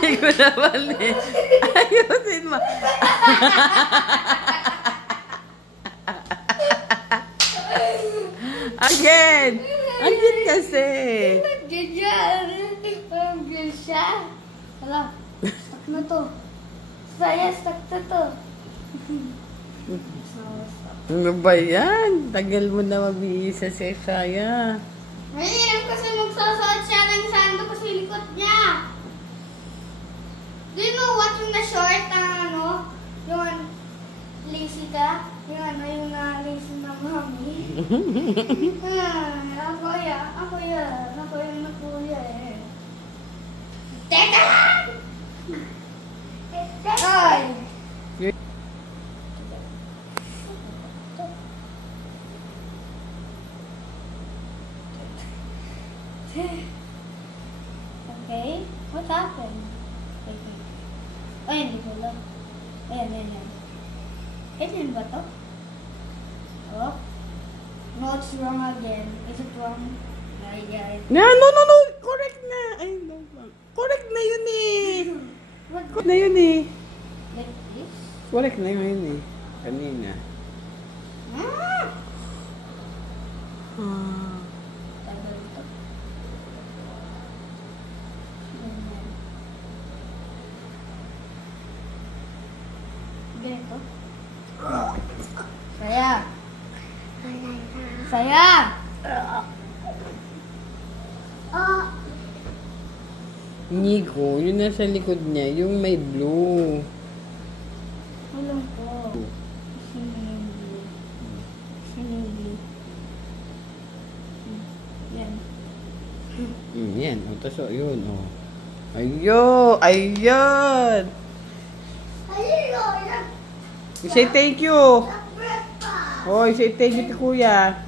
Ay, ko naman eh. Ayusin mo. Again! Again kasi. Diyan. Parang girl siya. Hala, stuck na to. Saya, stuck na to. Ano ba yan? Tagal mo na mabihisa si Saya. Ngayon kasi magsasuot siya ng sando kasi likod niya. Do you know what yung na-short na ano? Yung lazy ka? Yung na-lazy na mami. Ako yung nakuya eh. Teka lang! Ay! Okay, what happened? Okay. Ay, hindi ko lang. Ayan. Ganyan ba to? Oh? No, it's wrong again. Is it wrong? Ay. No. Correct na. Ay, no. Correct na yun eh. Correct na yun eh. Like this? Correct na yun eh. Kanina. Tagal ito. Ganito? Saya! Nico, yun nasa likod niya. Yung may blue. Alam ko. Sinili. Yan. Yan. O, tapos yun. O. Ayun. You say thank you. Oh, you say thank you to Kuya.